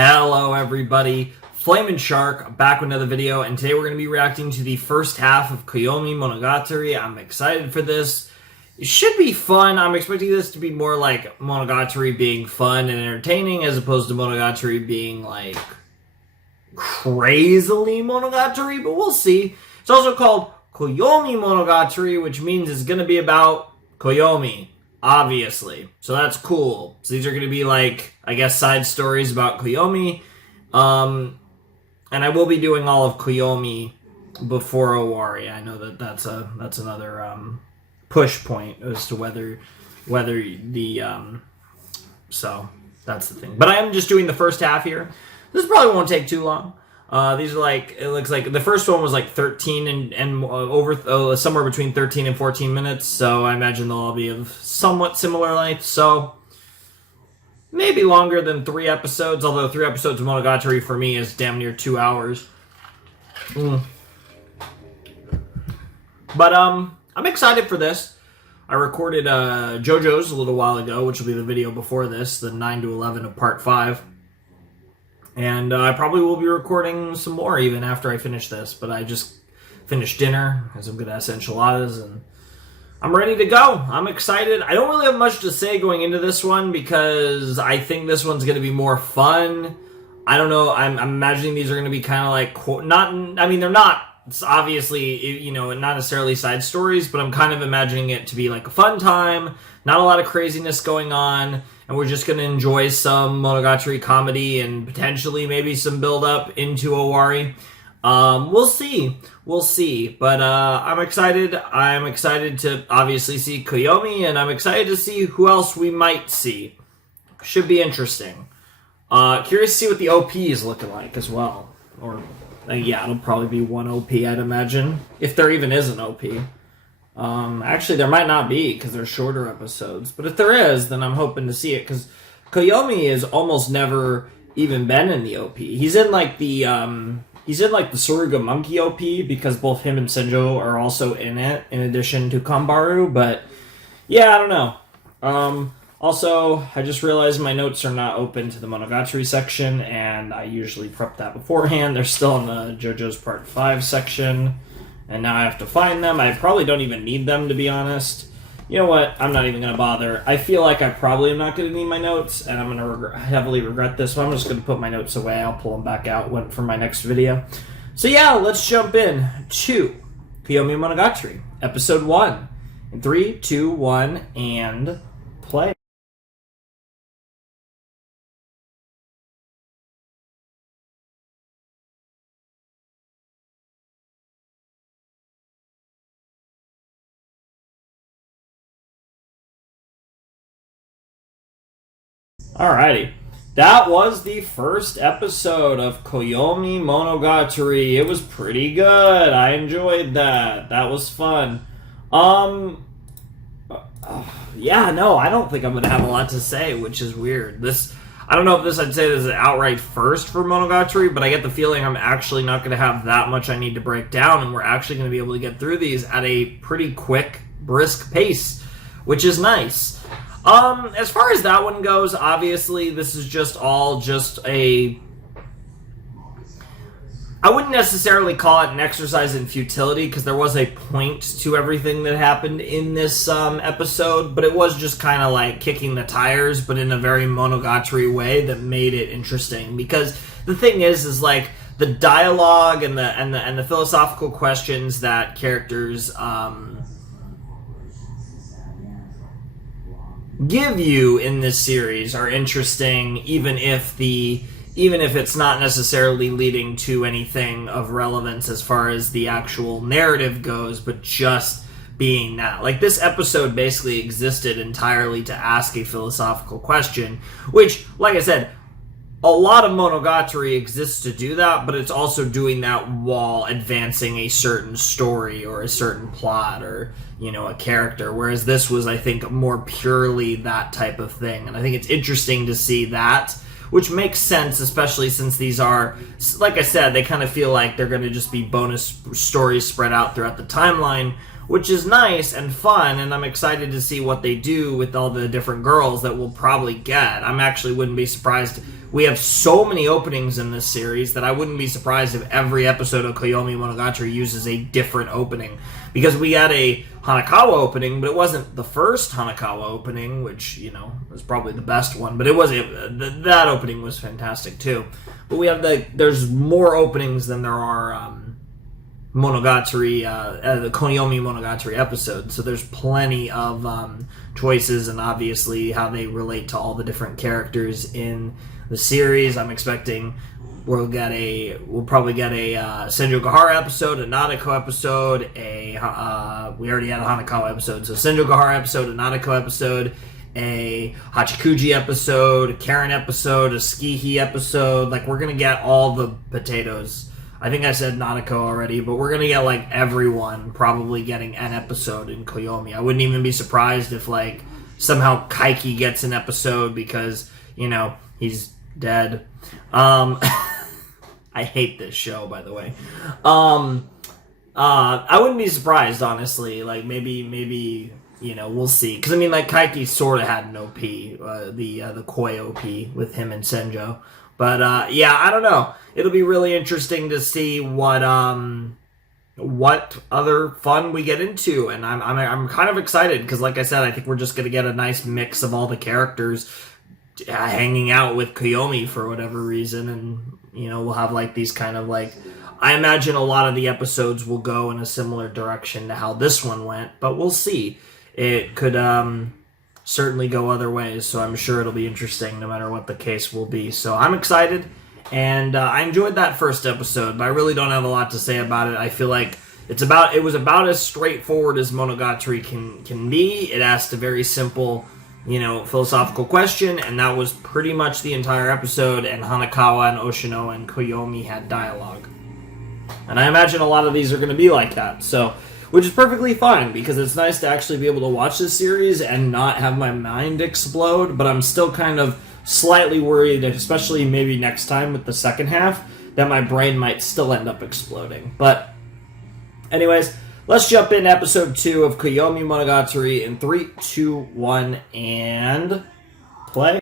Hello everybody, Flamin' Shark back with another video, and today we're going to be reacting to the first half of Koyomimonogatari. I'm excited for this. It should be fun. I'm expecting this to be more like Monogatari being fun and entertaining as opposed to Monogatari being like crazily Monogatari, but we'll see. It's also called Koyomimonogatari, which means it's going to be about Koyomi. Obviously. So that's cool. So these are going to be like, I guess, side stories about Koyomi. And I will be doing all of Koyomi before Owari. I know that that's another push point as to whether the so that's the thing. But I am just doing the first half here. This probably won't take too long. These are like, it looks like the first one was like 13 and over somewhere between 13 and 14 minutes, so I imagine they'll all be of somewhat similar length, so maybe longer than 3 episodes, although 3 episodes of Monogatari for me is damn near 2 hours. But I'm excited for this. I recorded JoJo's a little while ago, which will be the video before this, the 9 to 11 of part 5. And I probably will be recording some more even after I finish this. But I just finished dinner, had some good ass enchiladas, and I'm ready to go. I'm excited. I don't really have much to say going into this one because I think this one's going to be more fun. I don't know. I'm imagining these are going to be kind of like, they're not. It's obviously, not necessarily side stories, but I'm kind of imagining it to be like a fun time. Not a lot of craziness going on. And we're just going to enjoy some Monogatari comedy and potentially maybe some build-up into Owari. We'll see. We'll see. But I'm excited. I'm excited to obviously see Koyomi, and I'm excited to see who else we might see. Should be interesting. Curious to see what the OP is looking like as well. Or, yeah, it'll probably be one OP, I'd imagine. If there even is an OP. Actually, there might not be because they're shorter episodes. But if there is, then I'm hoping to see it because Koyomi has almost never even been in the OP. He's in like the Suruga Monkey OP because both him and Senjo are also in it, in addition to Kambaru. But yeah, I don't know. Also, I just realized my notes are not open to the Monogatari section, and I usually prep that beforehand. They're still in the JoJo's Part 5 section. And now I have to find them. I probably don't even need them, to be honest. You know what? I'm not even going to bother. I feel like I probably am not going to need my notes, and I'm going to heavily regret this, so I'm just going to put my notes away. I'll pull them back out for my next video. So yeah, let's jump in to Koyomimonogatari, Episode 1. In 3, 2, 1, and play. Alrighty, that was the first episode of Koyomimonogatari. It was pretty good. I enjoyed that. That was fun. Yeah, no, I don't think I'm going to have a lot to say, which is weird. I don't know if I'd say this is an outright first for Monogatari, but I get the feeling I'm actually not going to have that much I need to break down, and we're actually going to be able to get through these at a pretty quick, brisk pace, which is nice. As far as that one goes, obviously, this is I wouldn't necessarily call it an exercise in futility, because there was a point to everything that happened in this episode, but it was just kind of like kicking the tires, but in a very Monogatari way that made it interesting, because the thing is like, the dialogue and the philosophical questions that characters, give you in this series are interesting, even if it's not necessarily leading to anything of relevance as far as the actual narrative goes, but just being that. Like, this episode basically existed entirely to ask a philosophical question, which, like I said, a lot of Monogatari exists to do that, but it's also doing that while advancing a certain story or a certain plot or, a character, whereas this was, I think, more purely that type of thing. And I think it's interesting to see that, which makes sense, especially since these are, like I said, they kind of feel like they're going to just be bonus stories spread out throughout the timeline, which is nice and fun, and I'm excited to see what they do with all the different girls that we'll probably get. I'm actually wouldn't be surprised. We have so many openings in this series that I wouldn't be surprised if every episode of Koyomimonogatari uses a different opening. Because we had a Hanakawa opening, but it wasn't the first Hanakawa opening, which, was probably the best one. But it was that opening was fantastic too. But we have there's more openings than there are Monogatari, the Koyomimonogatari episodes. So there's plenty of choices, and obviously how they relate to all the different characters in the series. I'm expecting we'll probably get a Senjo Gahara episode, a Nadeko episode, we already had a Hanakawa episode, so Senjo Gahara episode, a Nadeko episode, a Hachikuji episode, a Karen episode, a Skihi episode. Like, we're gonna get all the potatoes. I think I said Nadeko already, but we're gonna get like everyone probably getting an episode in Koyomi. I wouldn't even be surprised if like somehow Kaiki gets an episode because he's dead. I hate this show, by the way. I wouldn't be surprised, honestly. Like, maybe we'll see. Because, like, Kaiki sort of had an OP, the Koi OP with him and Senjo. But, I don't know. It'll be really interesting to see what other fun we get into. And I'm kind of excited, because, like I said, I think we're just going to get a nice mix of all the characters hanging out with Koyomi for whatever reason, and we'll have like these kind of like, I imagine a lot of the episodes will go in a similar direction to how this one went, but we'll see. It could certainly go other ways, so I'm sure it'll be interesting no matter what the case will be. So I'm excited, and I enjoyed that first episode, but I really don't have a lot to say about it. I feel like it was about as straightforward as Monogatari can be. It asked a very simple philosophical question, and that was pretty much the entire episode, and Hanakawa and Oshino and Koyomi had dialogue. And I imagine a lot of these are going to be like that, so, which is perfectly fine, because it's nice to actually be able to watch this series and not have my mind explode, but I'm still kind of slightly worried, especially maybe next time with the second half, that my brain might still end up exploding. But, anyways, let's jump into episode 2 of Koyomimonogatari in 3, 2, 1, and play.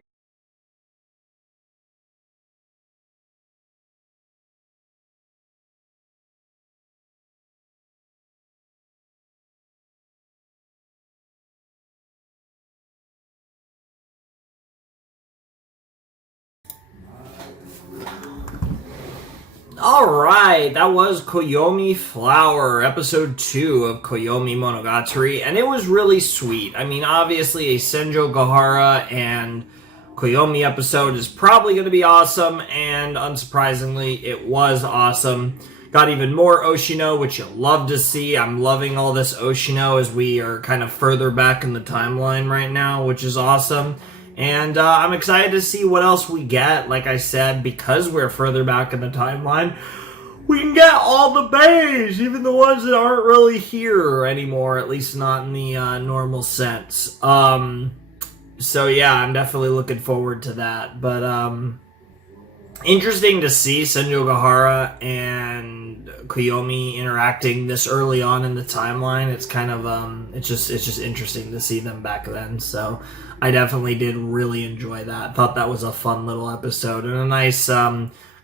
Alright, that was Koyomi Flower, episode 2 of Koyomimonogatari, and it was really sweet. Obviously a Senjo Gahara and Koyomi episode is probably going to be awesome, and unsurprisingly, it was awesome. Got even more Oshino, which you'll love to see. I'm loving all this Oshino as we are kind of further back in the timeline right now, which is awesome. And I'm excited to see what else we get. Like I said, because we're further back in the timeline, we can get all the bays, even the ones that aren't really here anymore, at least not in the normal sense. So yeah, I'm definitely looking forward to that. But interesting to see Senjo Gahara and Koyomi interacting this early on in the timeline. It's kind of it's just interesting to see them back then. So I definitely did really enjoy that. Thought that was a fun little episode and a nice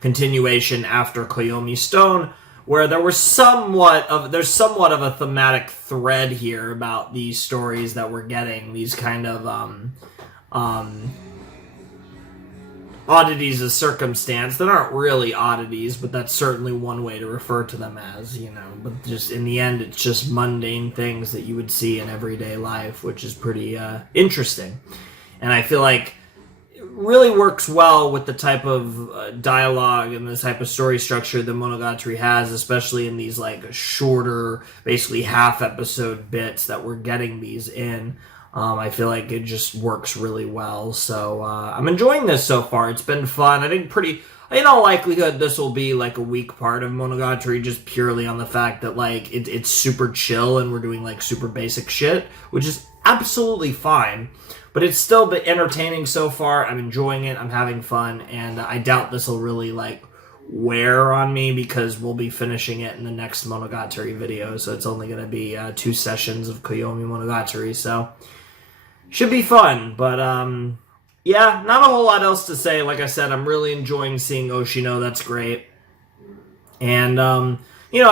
continuation after Koyomi Stone, where there's somewhat of a thematic thread here about these stories that we're getting, these kind of oddities of circumstance that aren't really oddities, but that's certainly one way to refer to them as, but just in the end, it's just mundane things that you would see in everyday life, which is pretty interesting. And I feel like it really works well with the type of dialogue and the type of story structure that Monogatari has, especially in these like shorter, basically half episode bits that we're getting these in. I feel like it just works really well. So I'm enjoying this so far. It's been fun. I think in all likelihood, this will be like a weak part of Monogatari, just purely on the fact that like it's super chill and we're doing like super basic shit, which is absolutely fine. But it's still been entertaining so far. I'm enjoying it. I'm having fun, and I doubt this will really like wear on me because we'll be finishing it in the next Monogatari video, so it's only going to be 2 sessions of Koyomimonogatari, so should be fun. But yeah, not a whole lot else to say. Like I said, I'm really enjoying seeing Oshino. That's great. And I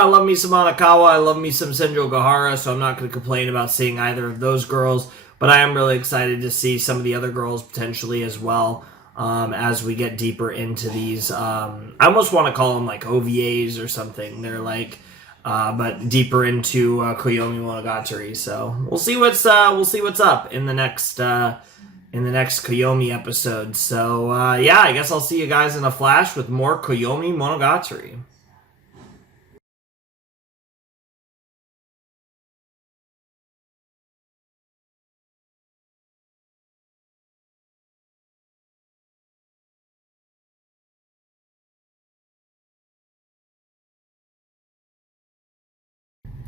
love me some Anakawa, I love me some Senjo Gahara, so I'm not going to complain about seeing either of those girls, but I am really excited to see some of the other girls potentially as well, as we get deeper into these. I almost want to call them like OVAs or something. They're like, but deeper into Koyomimonogatari. So we'll see what's up in the next Koyomi episode. So yeah, I guess I'll see you guys in a flash with more Koyomimonogatari.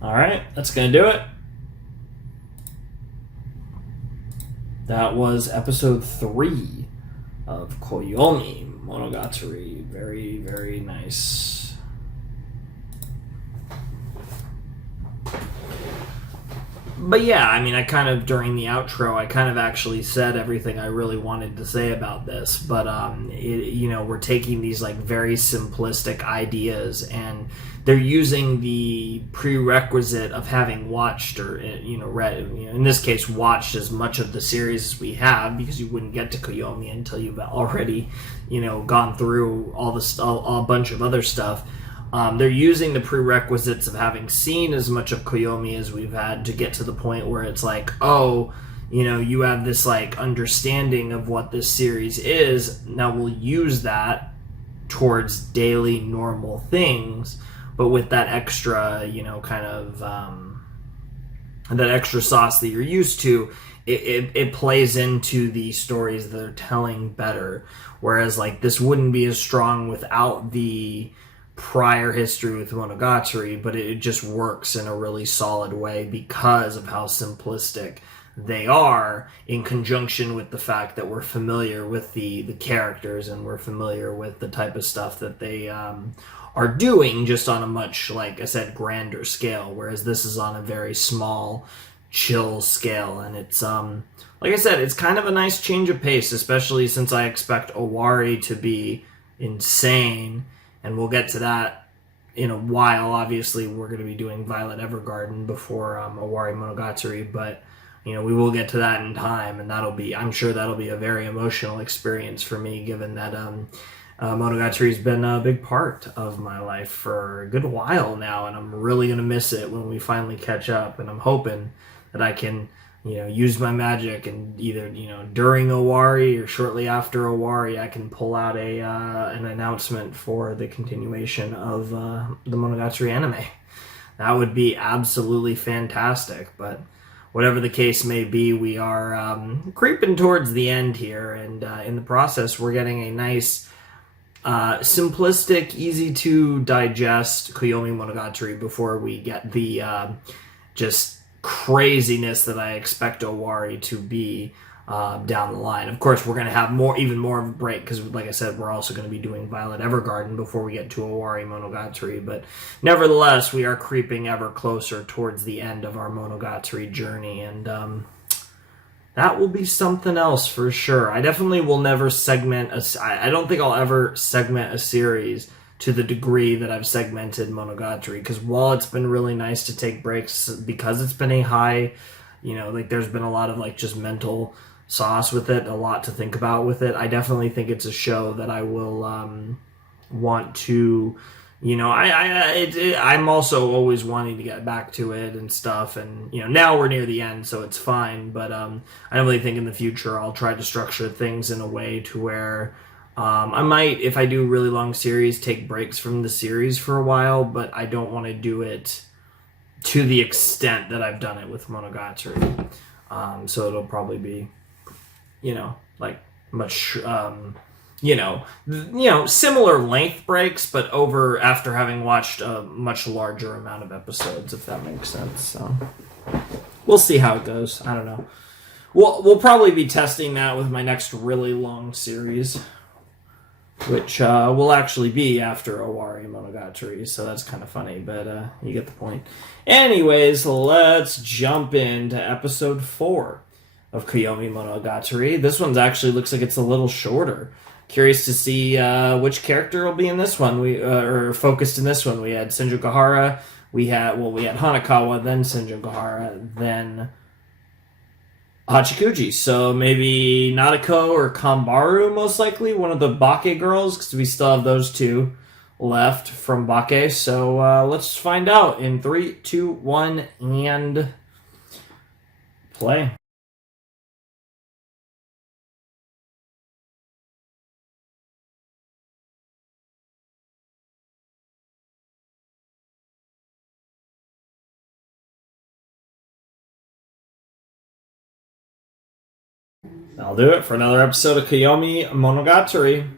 Alright, that's going to do it. That was episode 3 of Koyomi Monogatari. Very, very nice. But yeah, I mean, during the outro, I kind of actually said everything I really wanted to say about this. But, we're taking these, like, very simplistic ideas, and they're using the prerequisite of having watched or, read, in this case, watched as much of the series as we have, because you wouldn't get to Koyomi until you've already, gone through a bunch of other stuff. They're using the prerequisites of having seen as much of Koyomi as we've had to get to the point where it's like, oh, you have this like understanding of what this series is. Now we'll use that towards daily normal things, but with that extra, that extra sauce that you're used to, it plays into the stories that they're telling better. Whereas like this wouldn't be as strong without the prior history with Monogatari, but it just works in a really solid way because of how simplistic they are, in conjunction with the fact that we're familiar with the characters and we're familiar with the type of stuff that they are doing, just on a much, like I said, grander scale, whereas this is on a very small, chill scale. And it's like I said, it's kind of a nice change of pace, especially since I expect Owari to be insane. And we'll get to that in a while. Obviously, we're going to be doing Violet Evergarden before Owari Monogatari, but we will get to that in time, and I'm sure that'll be a very emotional experience for me, given that Monogatari's been a big part of my life for a good while now, and I'm really going to miss it when we finally catch up, and I'm hoping that I can use my magic, and either, during Owari or shortly after Owari, I can pull out an announcement for the continuation of the Monogatari anime. That would be absolutely fantastic, but whatever the case may be, we are creeping towards the end here, and in the process, we're getting a nice, simplistic, easy to digest Koyomi Monogatari before we get the just craziness that I expect Owari to be down the line. Of course, we're going to have even more of a break, because like I said, we're also going to be doing Violet Evergarden before we get to Owari Monogatari, but nevertheless, we are creeping ever closer towards the end of our Monogatari journey, and that will be something else for sure. I definitely will never I don't think I'll ever segment a series to the degree that I've segmented Monogatari, because while it's been really nice to take breaks, because it's been a high, there's been a lot of like just mental sauce with it, a lot to think about with it, I definitely think it's a show that I will want to, I'm also always wanting to get back to it and stuff, and now we're near the end, so it's fine, but I don't really think in the future I'll try to structure things in a way to where I might, if I do really long series, take breaks from the series for a while, but I don't want to do it to the extent that I've done it with Monogatari. So it'll probably be, like much, similar length breaks, but after having watched a much larger amount of episodes, if that makes sense. So we'll see how it goes. I don't know. We'll probably be testing that with my next really long series. which will actually be after Owari Monogatari, so that's kind of funny, but you get the point. Anyways, let's jump into episode 4 of Koyomimonogatari. This one's actually looks like it's a little shorter. Curious to see which character will be in this one. Or focused in this one. We had Shinjogahara, we had Hanakawa, then Shinjogahara, then Hachikuji. So maybe Nadeko or Kambaru, most likely, one of the Bake girls, because we still have those two left from Bake. So let's find out in 3, 2, 1, and play. I'll do it for another episode of Koyomimonogatari.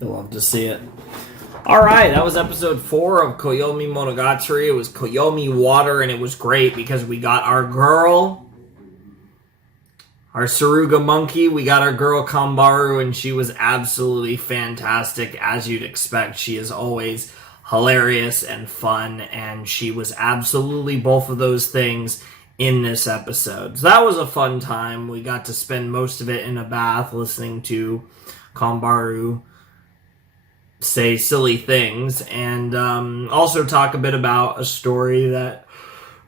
You'll love to see it. Alright, that was episode 4 of Koyomimonogatari. It was Koyomi Water, and it was great because we got our girl, our Saruga monkey. We got our girl Kambaru, and she was absolutely fantastic, as you'd expect. She is always hilarious and fun, and she was absolutely both of those things in this episode. So that was a fun time. We got to spend most of it in a bath listening to Kambaru say silly things, and also talk a bit about a story that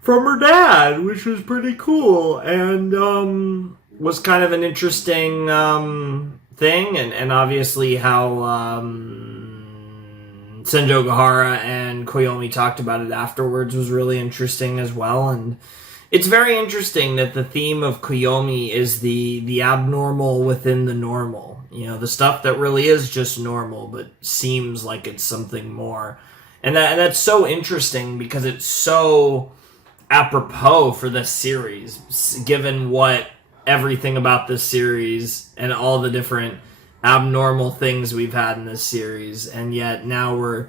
from her dad, which was pretty cool, and was kind of an interesting thing, and obviously how Shinjogahara and Koyomi talked about it afterwards was really interesting as well. And it's very interesting that the theme of Koyomi is the abnormal within the normal. You know, the stuff that really is just normal but seems like it's something more. And that's so interesting because it's so apropos for this series, given what everything about this series and all the different abnormal things we've had in this series, and yet now we're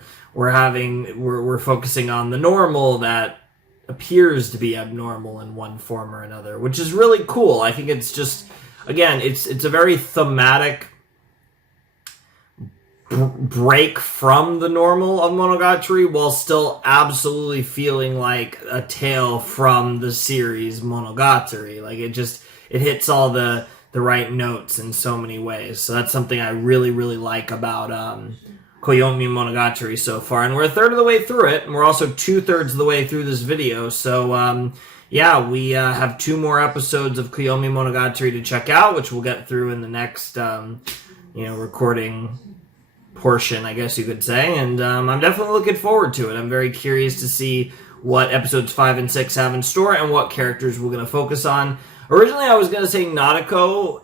focusing on the normal that appears to be abnormal in one form or another, which is really cool. I think it's just, again, it's a very thematic break from the normal of Monogatari while still absolutely feeling like a tale from the series Monogatari. Like it hits all the right notes in so many ways. So that's something I really, really like about Koyomimonogatari so far. And we're a third of the way through it, and we're also 2/3 of the way through this video. So, yeah, we have 2 more episodes of Koyomimonogatari to check out, which we'll get through in the next, recording portion, I guess you could say. And I'm definitely looking forward to it. I'm very curious to see what episodes 5 and 6 have in store and what characters we're going to focus on. Originally, I was gonna say Nadeko,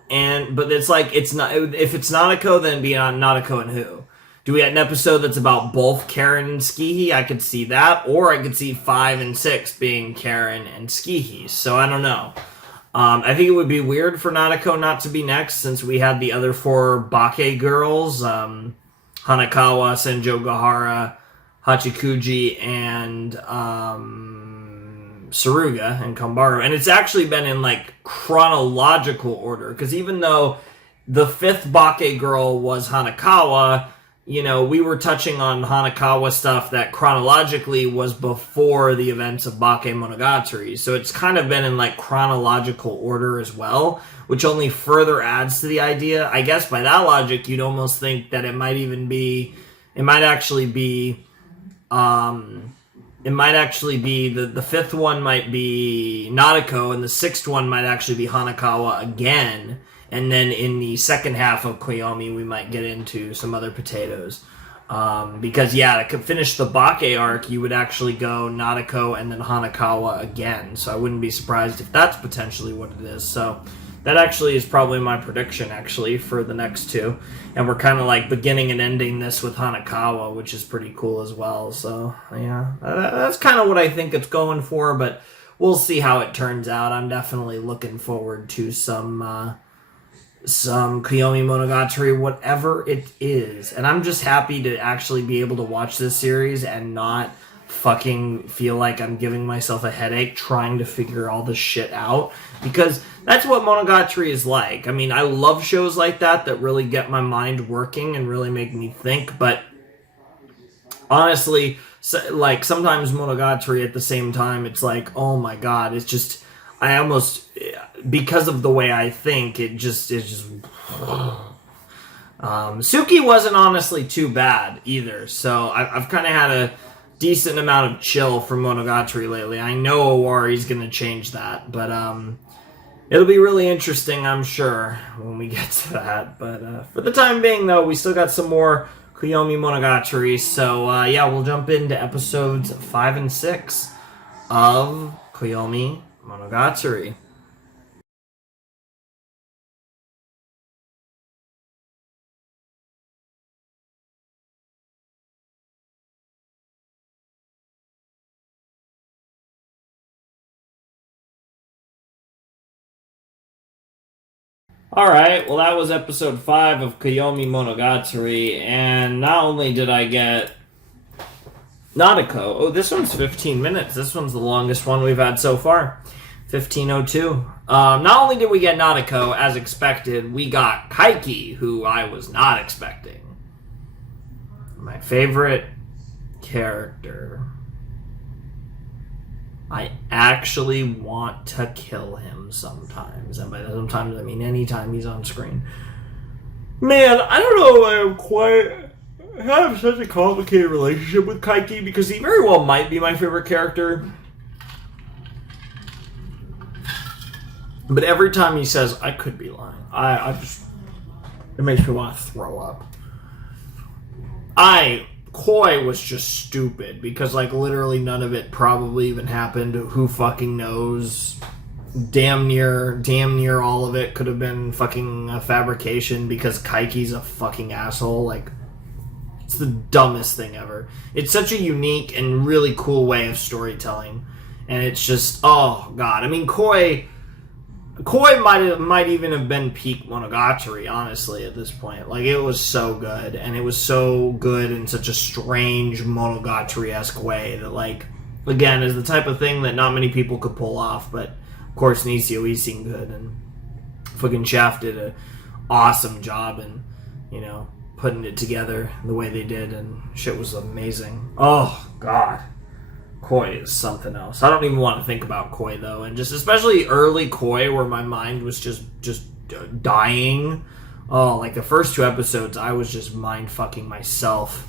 but it's like it's not. If it's Nadeko, then be on Nadeko and who? Do we have an episode that's about both Karen and Skihi? I could see that, or I could see 5 and 6 being Karen and Skihi. So I don't know. I think it would be weird for Nadeko not to be next, since we had the other 4 Bake girls: Hanakawa, Shinjogahara, Hachikuji, and Saruga and Kambaru. And it's actually been in like chronological order, because even though the 5th Bake girl was Hanakawa, you know, we were touching on Hanakawa stuff that chronologically was before the events of Bakemonogatari. So it's kind of been in like chronological order as well, which only further adds to the idea. I guess by that logic, you'd almost think that it might actually be the 5th one might be Nadeko, and the 6th one might actually be Hanakawa again. And then in the second half of Koyomi, we might get into some other potatoes. Because, yeah, to finish the Bake arc, you would actually go Nadeko and then Hanakawa again. So I wouldn't be surprised if that's potentially what it is. So that actually is probably my prediction, actually, for the next 2. And we're kind of like beginning and ending this with Hanakawa, which is pretty cool as well. So, yeah, that's kind of what I think it's going for, but we'll see how it turns out. I'm definitely looking forward to some Koyomimonogatari, whatever it is. And I'm just happy to actually be able to watch this series and not fucking feel like I'm giving myself a headache trying to figure all this shit out. Because that's what Monogatari is like. I mean, I love shows like that really get my mind working and really make me think, but honestly, like, sometimes Monogatari at the same time, it's like, oh my god, it's just, I almost, because of the way I think, it's just Suki wasn't honestly too bad either, so I've kind of had a decent amount of chill from Monogatari lately. I know Owari's gonna change that, but it'll be really interesting, I'm sure, when we get to that. But for the time being, though, we still got some more Koyomimonogatari, so yeah, we'll jump into episodes 5 and 6 of Koyomimonogatari. Alright, well that was episode 5 of Koyomimonogatari, and not only did I get Nadeko, oh, this one's 15 minutes, this one's the longest one we've had so far, 15:02. Not only did we get Nadeko, as expected, we got Kaiki, who I was not expecting. My favorite character. I actually want to kill him sometimes. And by sometimes, I mean anytime he's on screen. Man, I don't know I have such a complicated relationship with Kaiki, because he very well might be my favorite character. But every time he says, I could be lying. I just, it makes me want to throw up. Koi was just stupid, because, like, literally none of it probably even happened. Who fucking knows? Damn near all of it could have been fucking a fabrication, because Kaiki's a fucking asshole. Like, it's the dumbest thing ever. It's such a unique and really cool way of storytelling, and it's just, oh god. I mean, Koi might even have been peak Monogatari, honestly, at this point. Like, it was so good, and it was so good in such a strange Monogatari-esque way that, like, again, is the type of thing that not many people could pull off, but, of course, Nisio Isin could, and fucking Shaft did an awesome job in, you know, putting it together the way they did, and shit was amazing. Oh, god. Koi is something else. I don't even want to think about Koi, though, and just especially early Koi, where my mind was just dying. Oh, like the first 2 episodes, I was just mind fucking myself,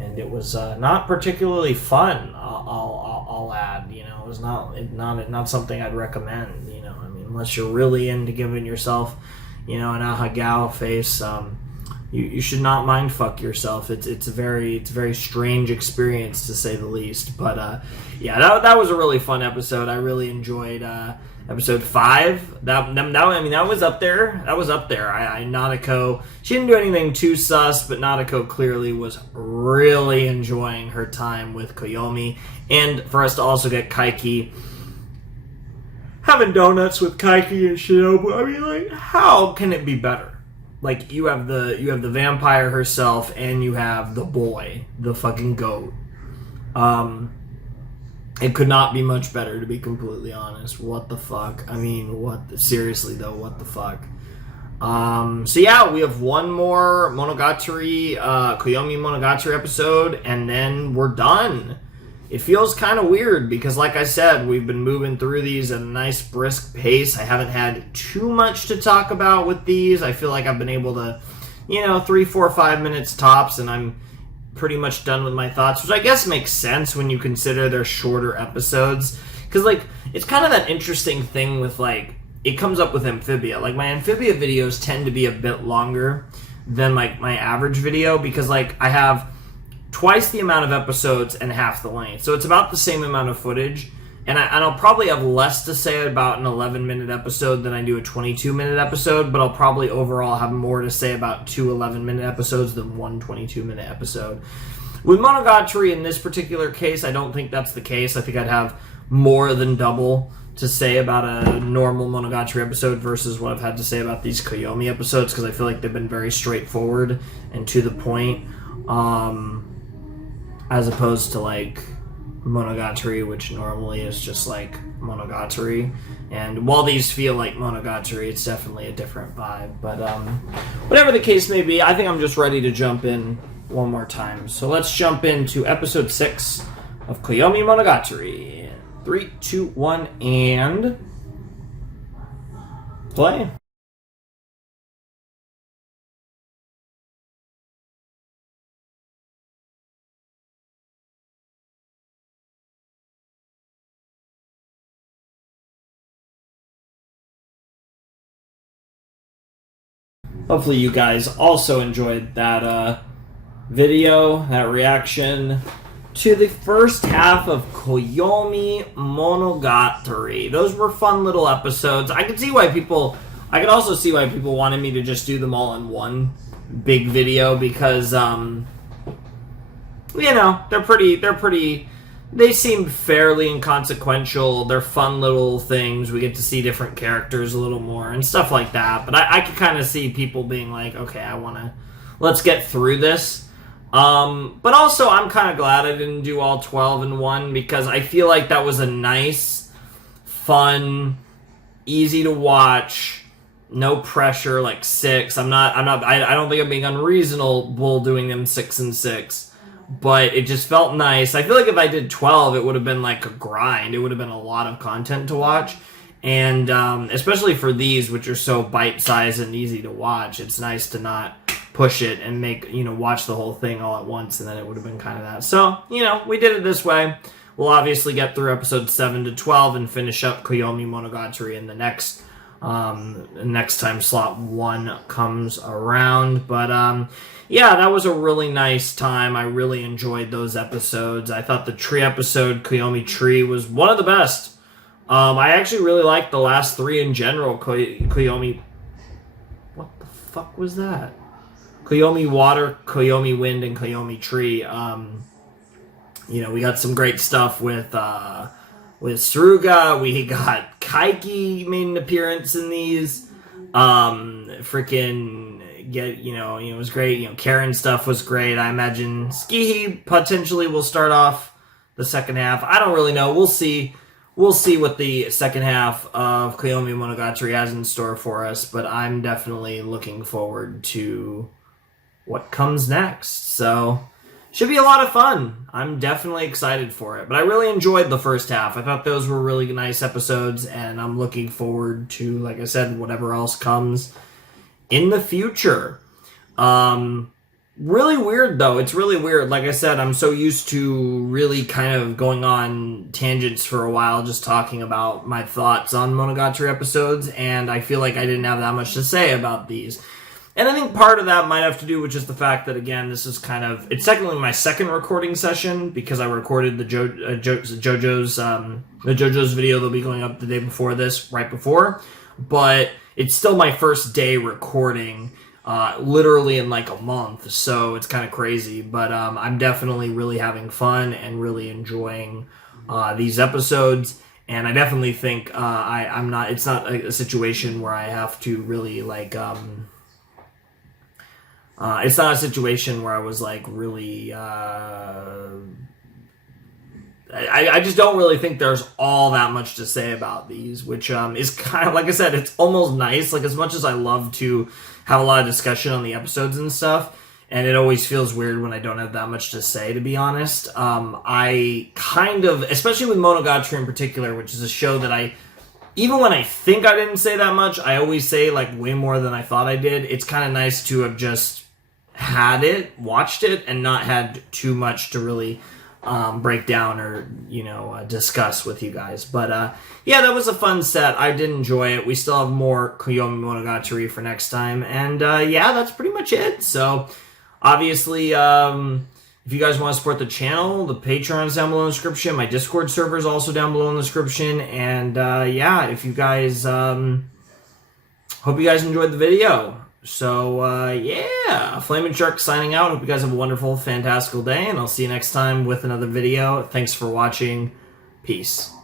and it was not particularly fun. I'll add, you know, it was not something I'd recommend. You know, I mean, unless you're really into giving yourself, you know, an ahagao face. You should not mind fuck yourself. It's a very strange experience, to say the least. But yeah, that was a really fun episode. I really enjoyed episode 5. That was up there. Nadeko, she didn't do anything too sus, but Nadeko clearly was really enjoying her time with Koyomi, and for us to also get Kaiki having donuts with Kaiki and Shinobu. I mean, like, how can it be better? Like, you have the vampire herself, and you have the boy, the fucking goat. It could not be much better, to be completely honest. What the fuck? I mean, seriously though, what the fuck? So yeah, we have one more Monogatari, Koyomimonogatari episode, and then we're done. It feels kind of weird, because like I said, we've been moving through these at a nice brisk pace. I haven't had too much to talk about with these. I feel like I've been able to, you know, 3, 4, 5 minutes tops, and I'm pretty much done with my thoughts, which I guess makes sense when you consider they're shorter episodes. Because, like, it's kind of that interesting thing with, like, it comes up with Amphibia. Like, my Amphibia videos tend to be a bit longer than, like, my average video, because, like, I have twice the amount of episodes and half the length. So it's about the same amount of footage, and I'll probably have less to say about an 11-minute episode than I do a 22-minute episode, but I'll probably overall have more to say about 2 11-minute episodes than one 22-minute episode. With Monogatari, in this particular case, I don't think that's the case. I think I'd have more than double to say about a normal Monogatari episode versus what I've had to say about these Koyomi episodes, because I feel like they've been very straightforward and to the point. As opposed to, like, Monogatari, which normally is just like Monogatari. And while these feel like Monogatari, it's definitely a different vibe. But whatever the case may be, I think I'm just ready to jump in one more time. So let's jump into episode 6 of Koyomimonogatari. 3, 2, 1, and play. Hopefully you guys also enjoyed that video, that reaction to the first half of Koyomimonogatari. Those were fun little episodes. I could also see why people wanted me to just do them all in one big video because, they seem fairly inconsequential. They're fun little things. We get to see different characters a little more and stuff like that. But I could kind of see people being like, okay, let's get through this. But also, I'm kind of glad I didn't do all 12 in one because I feel like that was a nice, fun, easy to watch, no pressure, like 6. I don't think I'm being unreasonable doing them 6 and 6. But it just felt nice. I feel like if I did 12, it would have been like a grind. It would have been a lot of content to watch. And especially for these, which are so bite-sized and easy to watch, it's nice to not push it and watch the whole thing all at once, and then it would have been kind of that. So, we did it this way. We'll obviously get through episodes 7 to 12 and finish up Koyomimonogatari in the next time slot 1 comes around. But, yeah, that was a really nice time. I really enjoyed those episodes. I thought the tree episode, Koyomi Tree, was one of the best. I actually really liked the last 3 in general. Koyomi... What the fuck was that? Koyomi Water, Koyomi Wind, and Koyomi Tree. We got some great stuff with Suruga. We got Kaiki made an appearance in these. It was great. Karen stuff was great. I imagine Skihi potentially will start off the second half. I don't really know. We'll see. We'll see what the second half of Koyomimonogatari has in store for us, but I'm definitely looking forward to what comes next. So, should be a lot of fun. I'm definitely excited for it. But I really enjoyed the first half. I thought those were really nice episodes, and I'm looking forward to, like I said, whatever else comes in the future. Really weird, though. It's really weird. Like I said, I'm so used to really kind of going on tangents for a while, just talking about my thoughts on Monogatari episodes, and I feel like I didn't have that much to say about these. And I think part of that might have to do with just the fact that, again, this is it's technically my second recording session because I recorded the JoJo's video that'll be going up the day before this, right before, but it's still my first day recording, literally in like a month, so it's kind of crazy, but I'm definitely really having fun and really enjoying these episodes, and I definitely think it's not a situation where I have to really it's not a situation where I was like really I just don't really think there's all that much to say about these, which is kind of, like I said, it's almost nice. Like, as much as I love to have a lot of discussion on the episodes and stuff, and it always feels weird when I don't have that much to say, to be honest, I kind of, especially with Monogatari in particular, which is a show that even when I think I didn't say that much, I always say like way more than I thought I did. It's kind of nice to have just watched it, and not had too much to really break down or discuss with you guys. But yeah, that was a fun set. I did enjoy it. We still have more Koyomimonogatari for next time, and yeah, that's pretty much it. So obviously, if you guys want to support the channel, the Patreon is down below in the description. My Discord server is also down below in the description. And yeah, if you guys hope you guys enjoyed the video. So, yeah, Flaming Shark signing out. Hope you guys have a wonderful, fantastical day, and I'll see you next time with another video. Thanks for watching. Peace.